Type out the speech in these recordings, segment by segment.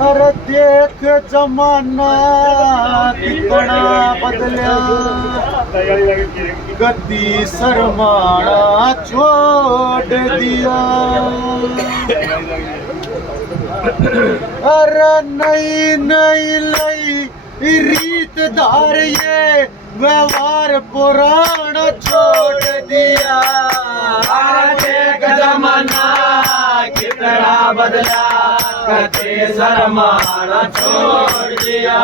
अरे देख जमाना कितना बदलिया, गद्दी सरमाना छोड़ दिया। अरे नई नई लई रीत धार ये व्यवहार पुराना छोड़ दिया। देख जमाना कितना बदला, कते शर्माना छोड़ दिया।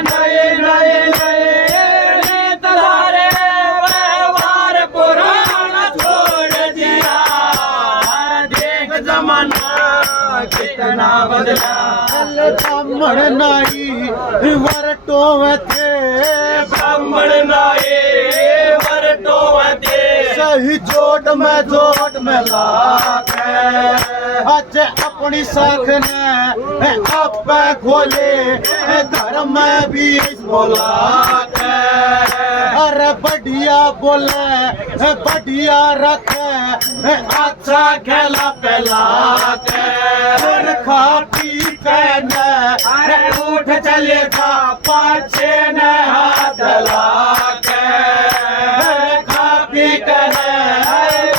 नए नए नए तलारे व्यवहार पुराना छोड़ दिया। देख जमाना कितना बदला। ब्राह्मण नाई वरटो थे, ब्राह्मण नाई वरटो थे। सही जोड़ में लाख अज अपनी साख ने आप खोले धर्म भी बोला। अरे बढ़िया बोले बढ़िया रखे, अच्छा खेला पहला खा पी अरे उठ चलेगा पाछे न हाथ लाके। खा पी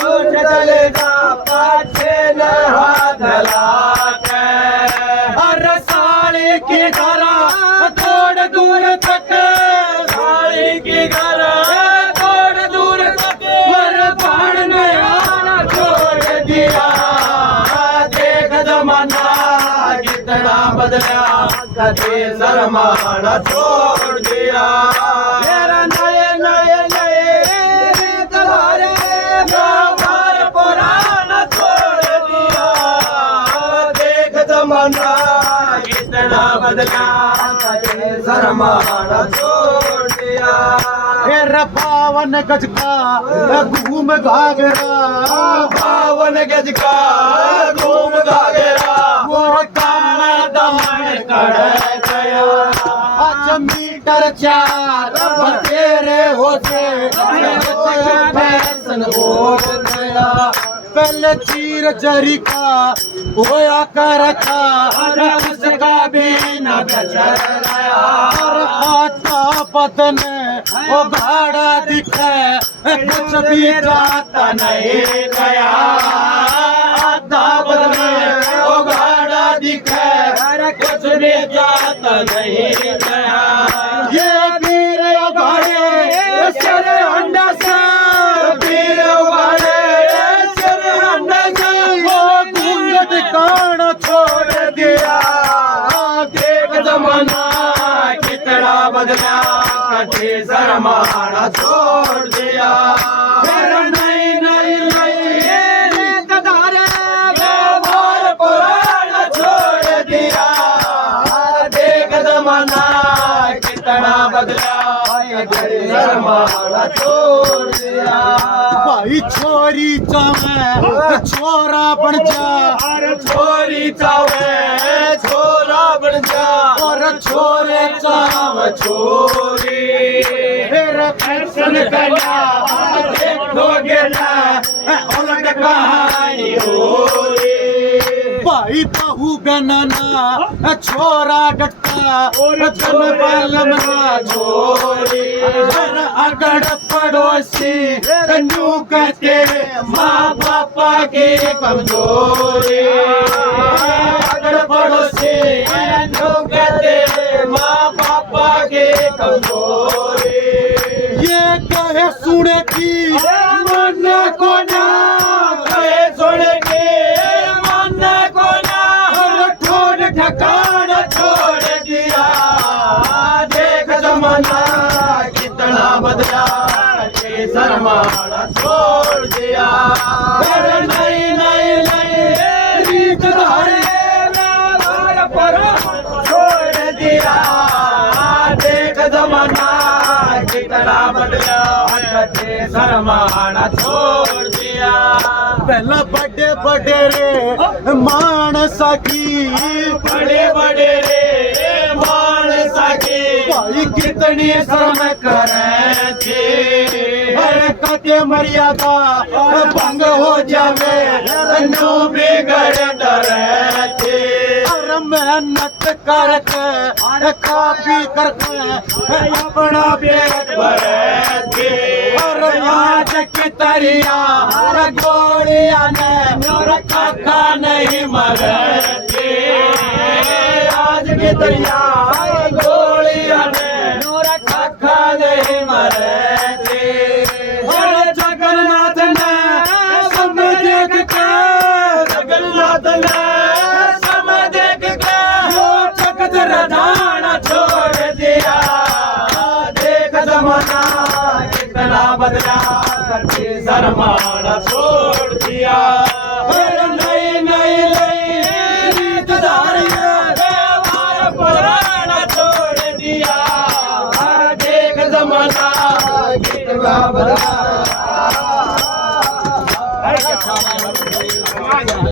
उठ चलेगा पाछे न हाथ लाके। अरे साड़ी की घरा थोड़ दूर तक, साड़ी की घरा थोड़ दूर तक बाण ने आना छोड़ दिया। देख जमाना कितना बदला, कते शर्माना छोड़ दिया। नए नए नए तलारे व्यवहार पुराना छोड़ दिया। देख जमाना कितना बदला, कते शर्माना छोड़ दिया। बावन गज का घूम घाघरा, बावन गज का घूम घाघरा। वो काला दामन कड़ गया। अच्छा मीटर 4 तेरे होते फैशन हो गया। पहले चीर जरी का होया कर था, उसका भी न बचर गया। आता बदन वो गाड़ा दिखे, कुछ भी जाता नहीं गया। आता बदन वो गाड़ा दिखे, कुछ भी जाता नहीं गया। ये वीर उगाड़े सर अंडा से, वीर उगाड़े सर अंडा से। वो घूंघट कान छोड़ दिया। देख जमाना कितना बदला, कते शर्माना छोड़ दिया। नई नई नई तदारे व्यवहार पुराना छोड़ दिया। देख जमाना कितना बदला, कते शर्माना छोड़ दिया। भाई छोरी चावे छोरा बन जा, अरे छोरी चावे छोरा बन जा। और छोरे चाव छोरी फिर फैशन कया देखोगे ना उलट कहानी हो रे। भाई बहू गणना छोरा डटता जन बालम छोरी। अगड़ पड़ोसी तन्नू कहते माँ पापा की कमजोरी। अगर पड़ोसी तन्नू कहते माँ पापा की कमजोरी। ये कहे सुने की मन को ना, कहे सुने की मन को ना। ठोर ठकाना छोड़ दिया। देख जमाना कितना बदला, कते शर्माना छोड़ दिया। नई नई नई रीत धारे व्यवहार पुराना छोड़ दिया। देख जमाना कितना बदला, कते शर्माना छोड़ दिया। पहला बड़े बड़े रे मानसा की बड़े बड़े रे मानसा की भाई कितनी शर्म करे थे अरे कते मर्यादा भंग हो जावे नो बिगड़ डरे थे अरे मेहनत करके खा पी करके अपना पेट भरे थे अरे आज की तरिया गोलियां ने काका नहीं मरे थे आज की दरिया गोलियां ने काका नहीं मरे थे अरे जगन्नाथ ने सब देख के जगन्नाथ ने समय देख के वो जगत रधाना छोड़ दिया देख जमाना कितना बदला करके शर्माना छोड़ दिया अरे नई नई रीतधारियां व्यवहार पुराना छोड़ दिया देख जमाना कितना बदला